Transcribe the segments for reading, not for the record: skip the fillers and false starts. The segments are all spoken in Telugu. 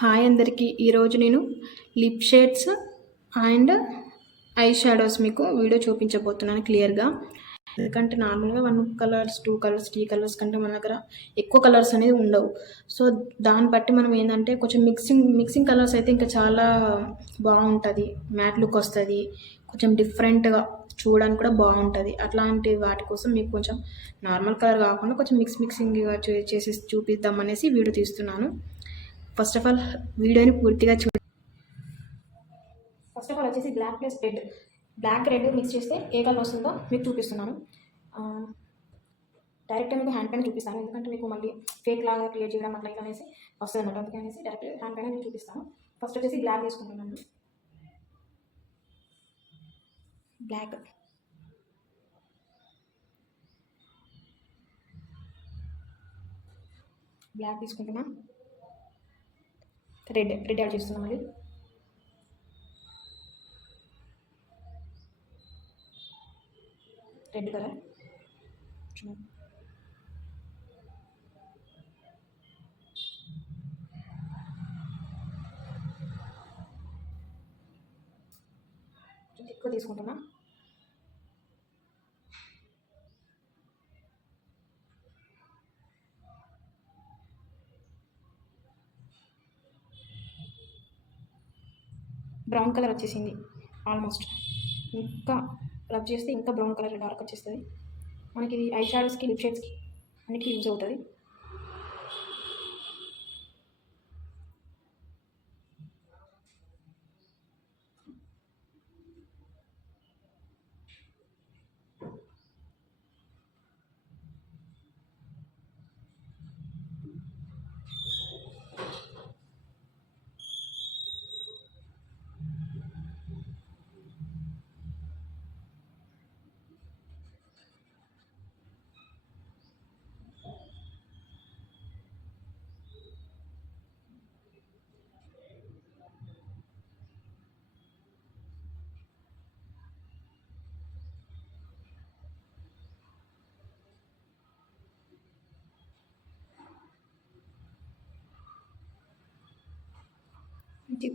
హాయ్ అందరికీ. ఈరోజు నేను lip shades and I shadows మీకు వీడియో చూపించబోతున్నాను క్లియర్గా. ఎందుకంటే నార్మల్గా 1 కలర్స్ 2 కలర్స్ 3 కలర్స్ కంటే మన దగ్గర ఎక్కువ కలర్స్ అనేది ఉండవు. సో దాన్ని బట్టి మనం ఏంటంటే కొంచెం మిక్సింగ్ కలర్స్ అయితే ఇంకా చాలా బాగుంటుంది, మ్యాట్ లుక్ వస్తుంది, కొంచెం డిఫరెంట్గా చూడడానికి కూడా బాగుంటుంది. అట్లాంటి వాటి కోసం మీకు కొంచెం నార్మల్ కలర్ కాకుండా కొంచెం మిక్సింగ్గా చేసి చూపిద్దామనేసి వీడియో తీస్తున్నాను. ఫస్ట్ ఆఫ్ ఆల్ వీడియోని పూర్తిగా ఫస్ట్ ఆఫ్ ఆల్ వచ్చేసి black plus red, black red mix చేస్తే ఏ కలర్ వస్తుందో మీకు చూపిస్తున్నాను. డైరెక్ట్గా మీకు హ్యాండ్ పైన చూపిస్తాను, ఎందుకంటే మీకు మళ్ళీ ఫేక్ లాగా క్రియేట్ చేయడం అట్లా ఇట్లా అనేసి వస్తుంది అన్నమాట. అందుకే అనేసి డైరెక్ట్ హ్యాండ్ పైన నేను చూపిస్తాను. ఫస్ట్ వచ్చేసి బ్లాక్ తీసుకుంటున్నాను. బ్లాక్ తీసుకుంటున్నా. రెడ్ యాడ్ చేస్తున్నాం. మళ్ళీ రెడ్ కలర్ ఎక్కువ తీసుకుంటున్నా. బ్రౌన్ కలర్ వచ్చేసింది ఆల్మోస్ట్. ఇంకా రబ్ చేస్తే ఇంకా బ్రౌన్ కలర్ డార్క్ వచ్చేస్తుంది. మనకి ఇది ఐ షాడోస్కి, లిప్ షేడ్స్కి అన్నిటికీ యూజ్ అవుతుంది.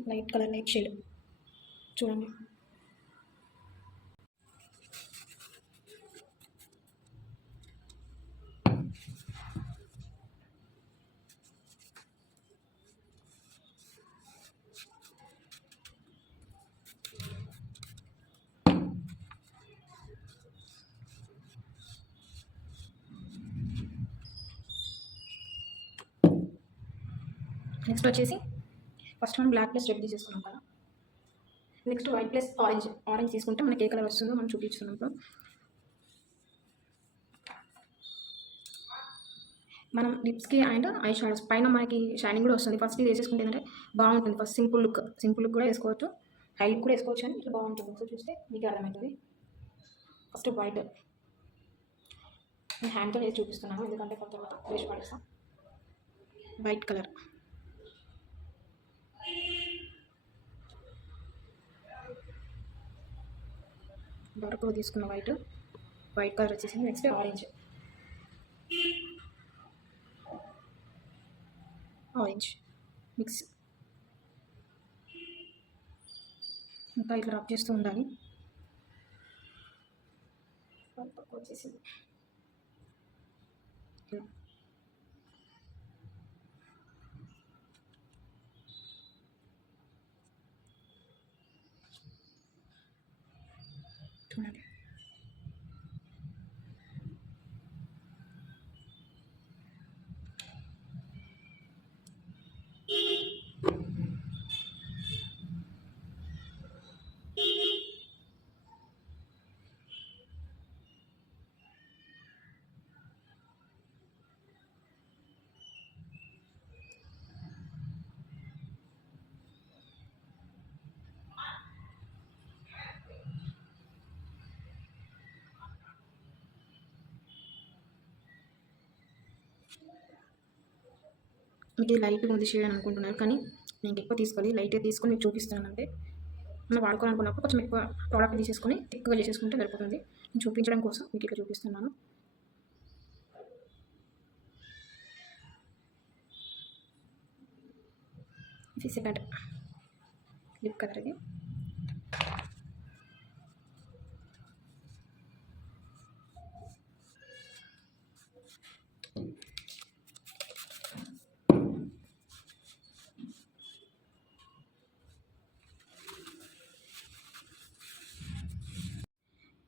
లైట్ కలర్, లైట్ షేడ్ చూడండి. నెక్స్ట్ వచ్చేసి ఫస్ట్ మనం బ్లాక్ ప్లస్ రెడ్ తీసేసుకున్నాం కదా. నెక్స్ట్ వైట్ ప్లస్ ఆరెంజ్ తీసుకుంటే మనకి ఏ కలర్ వస్తుందో మనం చూపించుకున్నాం. ఇప్పుడు మనం లిప్స్కి అండ్ ఐ షాడోస్ పైన మనకి షైనింగ్ కూడా వస్తుంది. ఫస్ట్ ఇది వేసేసుకుంటే ఏంటంటే బాగుంటుంది. ఫస్ట్ సింపుల్ లుక్ కూడా వేసుకోవచ్చు, హై లుక్ కూడా వేసుకోవచ్చు, అని ఇట్లా బాగుంటుంది. సో చూస్తే మీకు అర్థమవుతుంది. ఫస్ట్ వైట్ నేను హ్యాండ్తో వేసి చూపిస్తున్నాను, ఎందుకంటే కొంత వేసి పడేస్తాం. వైట్ కలర్ డార్క్గా తీసుకున్న వైట్ కలర్ వచ్చేసింది. Next orange mix. ఇంకా ఇట్లా రబ్ చేస్తూ ఉండాలి. వచ్చేసింది. చూడండి. మీకు లైట్గా ఉంది షేడ్ అని అనుకుంటున్నారు, కానీ నేను ఎక్కువ తీసుకోవాలి. లైట్గా తీసుకొని మీకు చూపిస్తున్నాను. అంటే మనం వాడుకోవాలనుకున్నప్పుడు కొంచెం ఎక్కువ ప్రోడక్ట్ తీసేసుకొని ఎక్కువగా చేసేసుకుంటే సరిపోతుంది. నేను చూపించడం కోసం మీకు ఇట్లా చూపిస్తున్నాను. ఇది సెకండ్ లిప్ కలర్. ఇది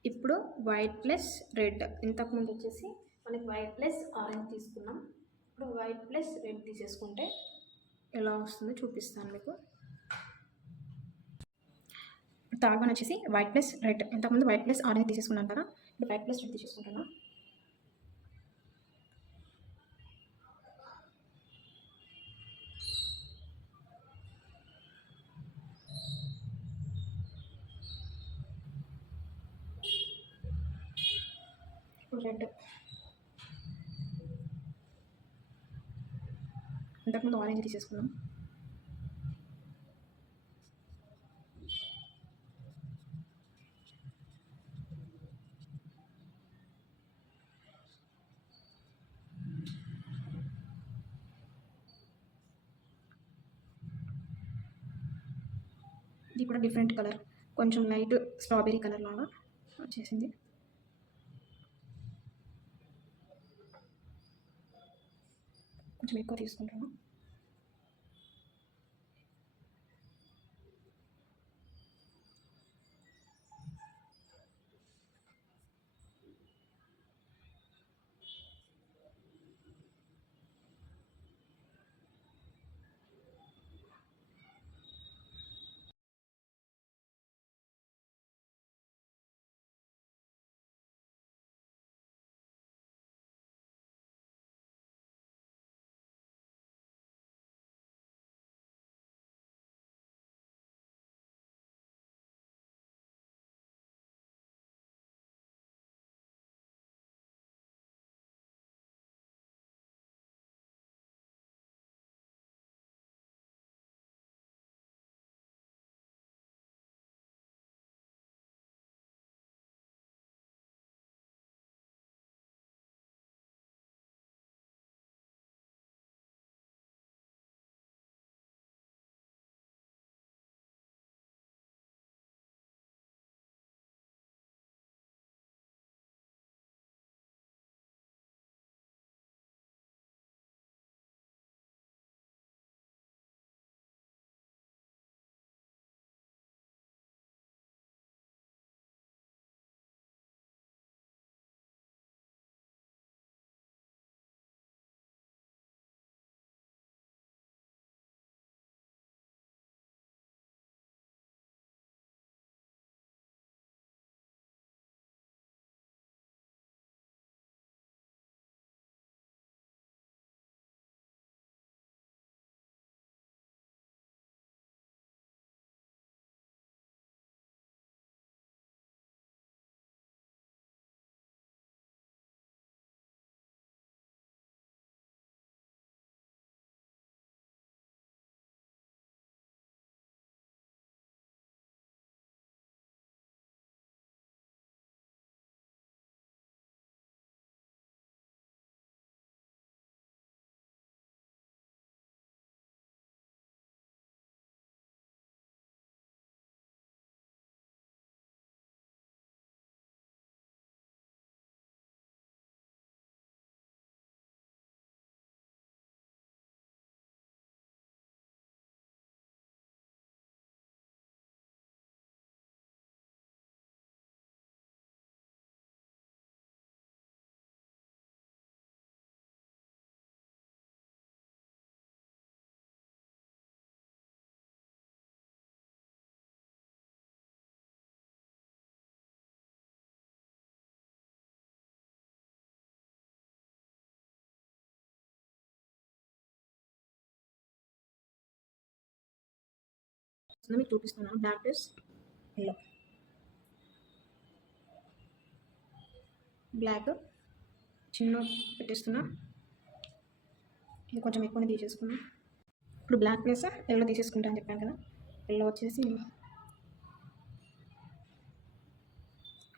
ఇప్పుడు వైట్ ప్లస్ రెడ్. ఇంతకుముందు వచ్చేసి మనకి వైట్ ప్లస్ ఆరెంజ్ తీసుకున్నాం. ఇప్పుడు వైట్ ప్లస్ రెడ్ తీసేసుకుంటే ఎలా వస్తుందో చూపిస్తాను మీకు. థర్డ్ వన్ వచ్చేసి వైట్ ప్లస్ రెడ్. ఇంతకుముందు వైట్ ప్లస్ ఆరెంజ్ తీసేసుకున్నాం కదా, ఇప్పుడు వైట్ ప్లస్ రెడ్ తీసేసుకుంటున్నాం. రెడ్ ఇంతకుముందు ఆరెంజ్ తీసేసుకున్నాం. ఇది కూడా డిఫరెంట్ కలర్, కొంచెం లైట్ స్ట్రాబెరీ కలర్ లాగా వచ్చేసింది. కొంచెం ఎక్కువ తీసుకుంటాను. మీకు చూపిస్తున్నాను. బ్లాక్ ప్లస్ ఎల్లో, బ్లాక్ చిన్న పెట్టేస్తున్నా. ఇది కొంచెం ఎక్కువనే తీసేసుకున్నా. ఇప్పుడు బ్లాక్ ప్లస్ ఎల్లో తీసేసుకుంటా అని చెప్పాను కదా, ఎల్లో వచ్చేసి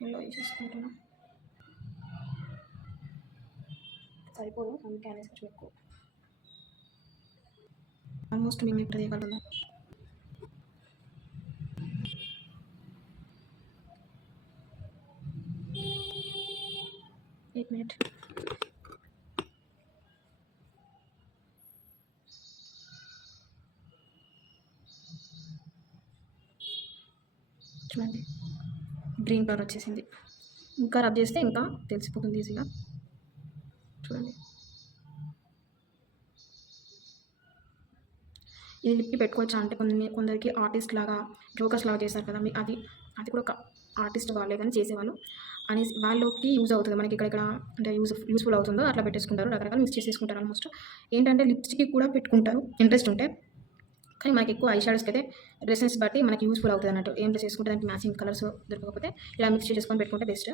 ఎల్లో తీసేసుకుంటున్నా. సరిపోదు అందుకే అనేసి కొంచెం ఎక్కువ. ఆల్మోస్ట్ మేము ఇప్పుడు చేయగలుగుతాం. 8 minutes. చూడండి గ్రీన్ కలర్ వచ్చేసింది. ఇంకా రబ్ చేస్తే ఇంకా తెలిసిపోతుంది ఈజీగా. చూడండి ఇది లిప్కి పెట్టుకోవచ్చా అంటే కొందరికి ఆర్టిస్ట్ లాగా జోకర్స్ లాగా చేస్తారు కదా, అది అది కూడా ఒక ఆర్టిస్ట్ వాళ్ళే కానీ చేసేవాళ్ళు అనేసి వాళ్ళకి యూజ్ అవుతుంది. మనకి ఇక్కడ అంటే యూస్ఫుల్ అవుతుందో అట్లా పెట్టేసుకుంటారు, రకరకాల మిక్స్ చేసేసుకుంటారు. ఆల్మోస్ట్ ఏంటంటే లిప్స్టిక్ కూడా పెట్టుకుంటారు ఇంట్రెస్ట్ ఉంటే, కానీ మనకి ఎక్కువ ఐ షాడోస్కి అయితే డ్రెస్సెస్ బట్టి మనకి యూస్ఫుల్ అవుతుంది అన్నట్టు. ఏం చేసుకుంటే దానికి మ్యాచింగ్ కలర్స్ దొరకకపోతే ఇలా మిక్స్ చేసుకొని పెట్టుకుంటే బెస్ట్.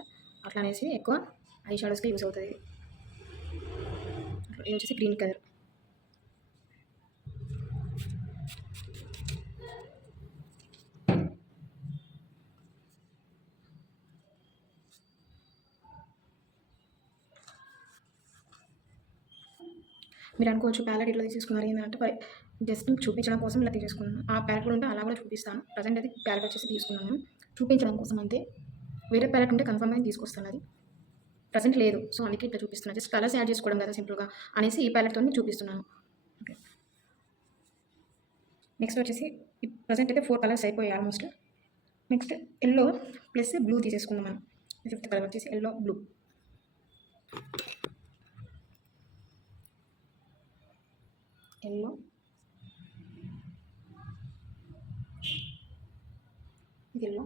అట్లా అనేసి ఎక్కువ ఐ షాడోస్కి యూస్ అవుతుంది. ఇది వచ్చేసి గ్రీన్ కలర్. మీరు అనుకోవచ్చు ప్యాలెట్ ఇట్లా తీసుకున్నారు ఏంటంటే జస్ట్ చూపించడం కోసం ఇలా తీసుకున్నాను. ఆ ప్యాలెట్ కూడా ఉంటే అలా కూడా చూపిస్తాను. ప్రజెంట్ అయితే ప్యాలెట్ వచ్చేసి తీసుకున్నాను చూపించడం కోసం అంతే. వేరే ప్యాలెట్ ఉంటే కన్ఫర్మ్గా తీసుకొస్తాను, అది ప్రజెంట్ లేదు. సో అందుకే ఇట్లా చూపిస్తున్నాను. జస్ట్ కలర్స్ యాడ్ చేసుకోవడం కదా సింపుల్గా అనేసి ఈ ప్యాలెట్తో చూపిస్తున్నాను. ఓకే, నెక్స్ట్ వచ్చేసి ప్రజెంట్ అయితే 4 కలర్స్ అయిపోయాయి almost. Next yellow plus blue తీసేసుకుందాం మనం. 5th కలర్ వచ్చేసి yellow blue. Yellow yellow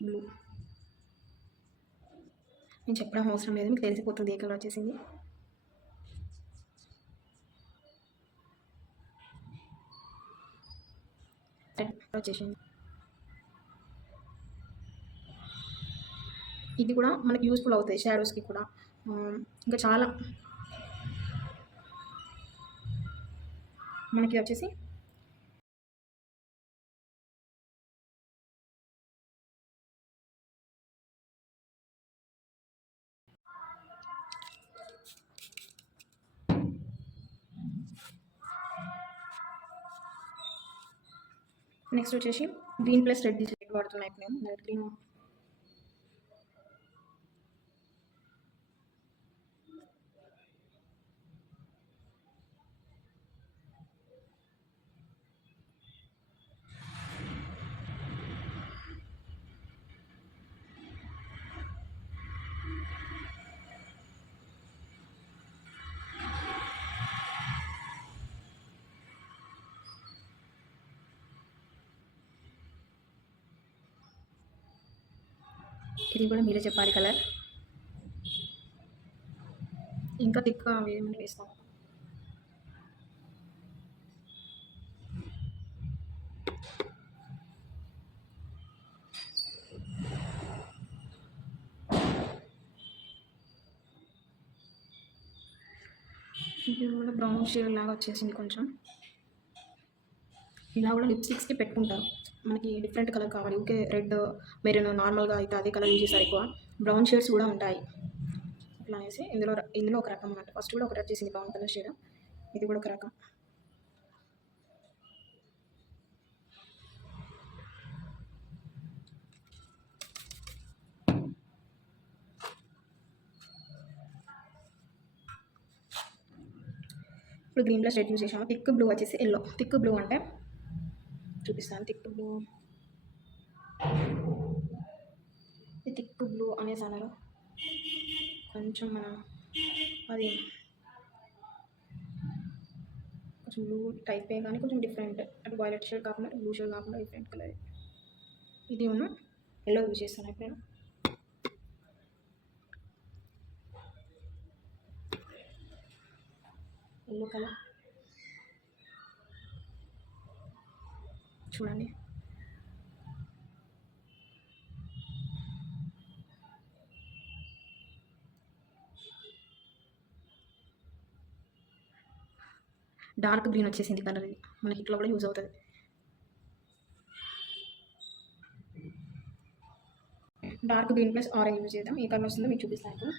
blue. నేను చెప్పడం అవసరం లేదు, మీకు తెలిసిపోతుంది ఏ కలర్ వచ్చేసింది. వచ్చేసింది. ఇది కూడా మనకి యూస్ఫుల్ అవుతాయి షాడోస్కి కూడా. ఇంకా చాలా మనకి వచ్చేసి నెక్స్ట్ వచ్చేసి గ్రీన్ ప్లస్ రెడ్ వాడుతున్నాయి ఇప్పుడు నేను. గ్రీన్ ఇది కూడా మీరే చెప్పాలి కలర్. ఇంకా థిక్ ఏమైనా వేస్తాం. ఇది కూడా బ్రౌన్ షేడ్ లాగా వచ్చేసింది కొంచెం. ఇలా కూడా లిప్స్టిక్స్కి పెట్టుకుంటారు. మనకి డిఫరెంట్ కలర్ కావాలి, ఓకే రెడ్ మెరూన్ నార్మల్గా అయితే అదే కలర్ యూజ్ చేస్తారు ఎక్కువ. బ్రౌన్ షేడ్స్ కూడా ఉంటాయి అట్లా అనేసి ఇందులో ఒక రకం అన్నమాట. ఫస్ట్ కూడా ఒకటి వచ్చేసింది బ్రౌన్ కలర్ షేడ్, ఇది కూడా ఒక రకం. ఇప్పుడు గ్రీన్ ప్లస్ రెడ్ యూజ్ చేసాము. థిక్ బ్లూ వచ్చేసి ఎల్లో. థిక్ బ్లూ అంటే చూపిస్తాను. థిక్ బ్లూ అనేసి అన్నారు కొంచెం మనం అది కొంచెం బ్లూ టైపే కానీ కొంచెం డిఫరెంట్. అంటే వైలెట్ షేడ్ కాకుండా బ్లూ షేడ్ కాకుండా డిఫరెంట్ కలర్. ఇది ఉన్న ఎల్లో యూజ్ చేస్తాను ఇప్పుడు నేను. ఎల్లో కలర్ చూడండి. డార్క్ గ్రీన్ వచ్చేసింది కలర్. ఇది మనకి ఇట్లా కూడా యూజ్ అవుతుంది. Dark green plus orange use చేద్దాం. ఏ కలర్ వస్తుందో మీకు చూపిస్తాను ఇప్పుడు.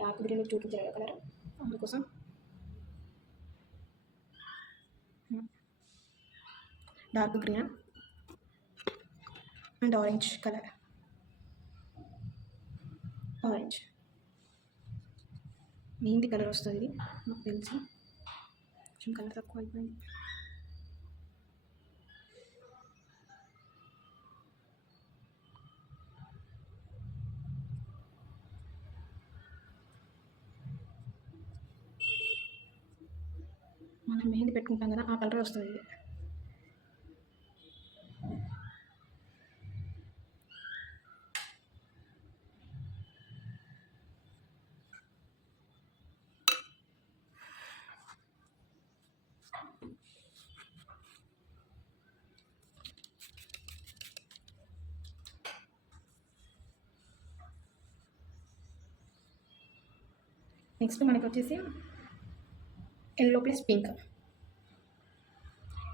డార్క్ గ్రీన్ చూపించారు కదా కలర్, అందుకోసం dark green and orange colour. Orange mehndi colour వస్తుంది ఇది నాకు తెలిసి, కొంచెం కలర్ తక్కువ అయిపోయింది. మనం మెహందీ పెట్టుకుంటాం కదా ఆ కలర్ వస్తుంది ఇది. నెక్స్ట్ మనకి వచ్చేసి yellow plus pink.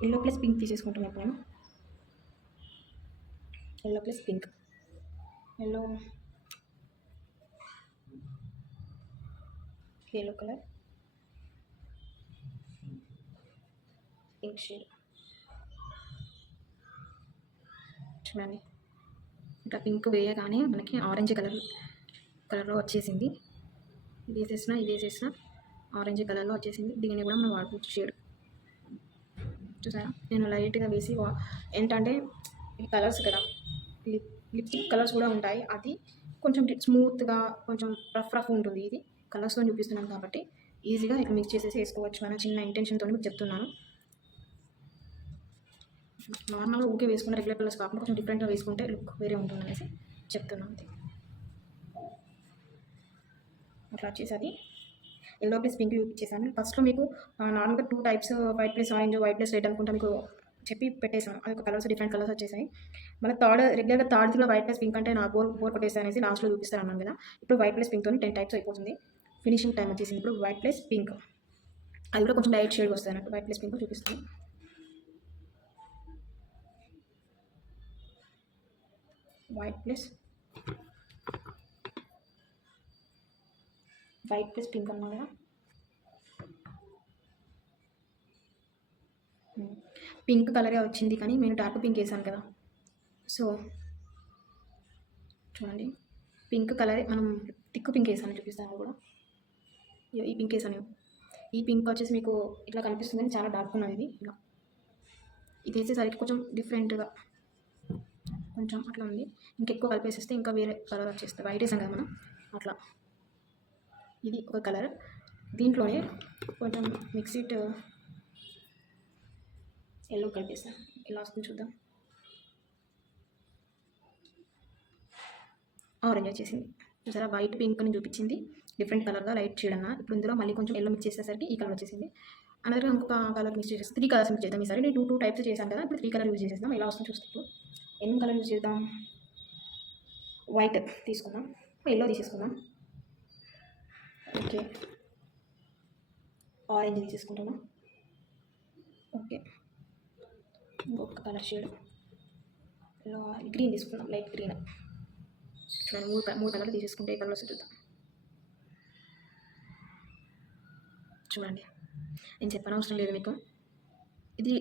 Yellow plus pink తీసేసుకుంటున్నాను ఇప్పుడు నేను. Yellow plus pink, yellow colour, pink shade. చూడండి ఇంకా పింక్ వేయగానే మనకి ఆరెంజ్ కలర్లో వచ్చేసింది. ఇది వేసేసిన ఆరెంజ్ కలర్లో వచ్చేసింది. దీన్ని కూడా మనం వాడుకోవచ్చు షేడ్. చూసారా నేను లైట్గా వేసి ఏంటంటే ఈ కలర్స్ కదా లిప్స్టిక్ కలర్స్ కూడా ఉంటాయి, అది కొంచెం స్మూత్గా కొంచెం రఫ్ ఉంటుంది. ఇది కలర్స్తో చూపిస్తున్నాను కాబట్టి ఈజీగా ఇట్లా మిక్స్ చేసేసి వేసుకోవచ్చు. మన చిన్న ఇంటెన్షన్తో మీకు చెప్తున్నాను. నార్మల్గా ఊకే వేసుకున్న రెగ్యులర్ కలర్స్ కాకుండా కొంచెం డిఫరెంట్గా వేసుకుంటే లుక్ వేరే ఉంటుంది అనేసి చెప్తున్నాను. అట్లా వచ్చేసి అది ఎల్లో ప్లస్ పింక్ చూపించేసాను. ఫస్ట్లో మీకు నార్మల్గా 2 types white plus orange, white plus red అనుకుంటా మీకు చెప్పి పెట్టేసాను. అది ఒక కలర్స్ డిఫరెంట్ కలర్స్ వచ్చేసాయి. మన రెగ్యులర్గా థర్డ్లో వైట్ ప్లస్ పింక్ అంటే నాకు బోర్ కొట్టేసాను అనేసి లాస్ట్లో చూపిస్తాను అన్నాను కదా. ఇప్పుడు వైట్ ప్లస్ పింక్తో 10 టైప్స్ అయిపోతుంది. ఫినిషింగ్ టైం వచ్చేసింది. ఇప్పుడు వైట్ ప్లస్ పింక్, అది కూడా కొంచెం లైట్ షేడ్ వస్తుంది అన్నట్టు. వైట్ ప్లస్ పింక్ చూపిస్తాను. వైట్ ప్లస్ పింక్ అన్నా కదా. పింక్ కలరే వచ్చింది కానీ నేను డార్క్ పింక్ వేసాను కదా. సో చూడండి పింక్ కలరే, మనం థిక్ పింక్ వేసాను చూపిస్తాను కూడా. ఈ పింక్ వేసాను. ఈ పింక్ వచ్చేసి మీకు ఇట్లా కనిపిస్తుంది కానీ చాలా డార్క్ ఉన్నది. ఇది ఇలా ఇది వేసేసరికి కొంచెం డిఫరెంట్గా కొంచెం అట్లా ఉంది. ఇంకెక్కువ కలిపేసేస్తే ఇంకా వేరే కలర్ వచ్చేస్తుంది. వైట్ వేసాం కదా మనం అట్లా. ఇది ఒక కలర్. దీంట్లోనే కొంచెం మిక్సీడ్ ఎల్లో కలిపేస్తాను. ఎలా వస్తుంది చూద్దాం. ఆరెంజ్ వచ్చేసింది చూసారా. వైట్ పింక్ని చూపించింది డిఫరెంట్ కలర్గా లైట్ షేడ్ అన్న. ఇప్పుడు ఇందులో మళ్ళీ కొంచెం ఎల్లో మిక్స్ చేసేసరికి ఈ కలర్ వచ్చేసింది. అనగా ఇంకొక కలర్ మిక్స్ చేసేసి 3 కలర్స్ మిక్స్ చేద్దాం. ఈసారి నేను 2 టైప్స్ చేశాను కదా, ఇప్పుడు 3 కలర్ యూజ్ చేసేద్దాం. ఎలా వస్తుంది చూస్తే ఎన్ని కలర్ యూజ్ చేద్దాం. వైట్ తీసుకుందాం, ఎల్లో తీసేసుకుందాం. ఓకే ఆరెంజ్ తీసేసుకుంటాను. ఓకే ఇంకొక కలర్ షేడ్ గ్రీన్ తీసుకుందాం, లైట్ గ్రీన్. చూడండి మూడు కలర్లు తీసేసుకుంటే ఏ కలర్ వస్తుంది చూద్దాం. చూడండి నేను చెప్పనవసరం లేదు మీకు. ఇది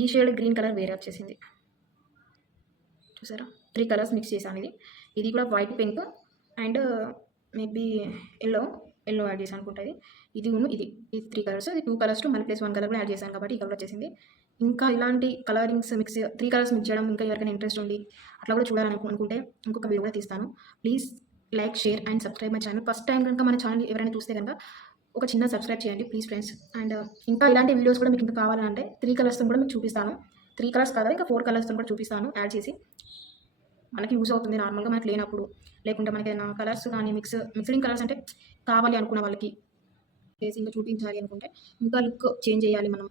ఈ షేడ్ గ్రీన్ కలర్ వేరే వచ్చేసింది చూసారా. 3 కలర్స్ మిక్స్ చేశాను. ఇది కూడా white pink and maybe yellow add చేశాను అనుకుంటుంది. ఇది 3 కలర్స్, ఇది 2 కలర్స్ మళ్ళీ ప్లస్ 1 కలర్ కూడా యాడ్ చేశాను కాబట్టి ఈ కలర్ వచ్చేసింది. ఇంకా ఇలాంటి కలరింగ్స్ 3 కలర్స్ మిక్స్ చేయడం ఇంకా ఎవరికైనా ఇంట్రెస్ట్ ఉంది అట్లా కూడా చూడాలనుకుంటే ఇంకొక వీడియో కూడా తీస్తాను. Please like, share and subscribe my channel. First time కనుక మన ఛానల్ ఎవరైనా చూస్తే కనుక ఒక చిన్న సబ్స్క్రైబ్ చేయండి ప్లీజ్ ఫ్రెండ్స్. అండ్ ఇంకా ఇలాంటి వీడియోస్ కూడా మీకు ఇంకా కావాలంటే 3 కలర్స్తో కూడా మీకు చూపిస్తాను. 3 కలర్స్ కాదా ఇంకా 4 కలర్స్తో కూడా చూపిస్తాను యాడ్ చేసి. మనకి యూజ్ అవుతుంది నార్మల్గా మనకి లేనప్పుడు, లేకుంటే మనకి ఏదైనా కలర్స్ కానీ మిక్స్డింగ్ కలర్స్ అంటే కావాలి అనుకున్న వాళ్ళకి వేసి ఇంకా చూపించాలి అనుకుంటే, ఇంకా లుక్ చేంజ్ చేయాలి, మనం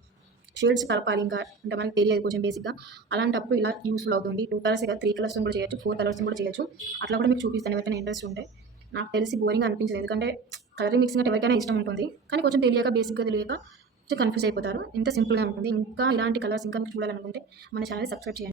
షేడ్స్ కలపాలి ఇంకా అంటే మనకి తెలియదు కొంచెం బేసిక్గా, అలాంటప్పుడు ఇలా యూస్ఫుల్ అవుతుంది. 2 కలర్స్ కాదు 3 కలర్స్ కూడా చేయొచ్చు, 4 కలర్స్ కూడా చేయొచ్చు. అట్లా కూడా మీకు చూపిస్తాను ఎవరికైనా ఇంట్రెస్ట్ ఉంటే. నాకు తెలిసి బోరింగ్ అనిపించదు, ఎందుకంటే కలరింగ్ మిక్సింగ్ అంటే ఎవరికైనా ఇష్టం ఉంటుంది, కానీ కొంచెం తెలియక బేసిక్గా తెలియక కొంచెం కన్ఫ్యూజ్ అయిపోతారు. ఇంత సింపుల్గా ఉంటుంది. ఇంకా ఇలాంటి కలర్స్ ఇంకా చూడాలనుకుంటే మన ఛానల్ సబ్స్క్రైబ్ చేయండి.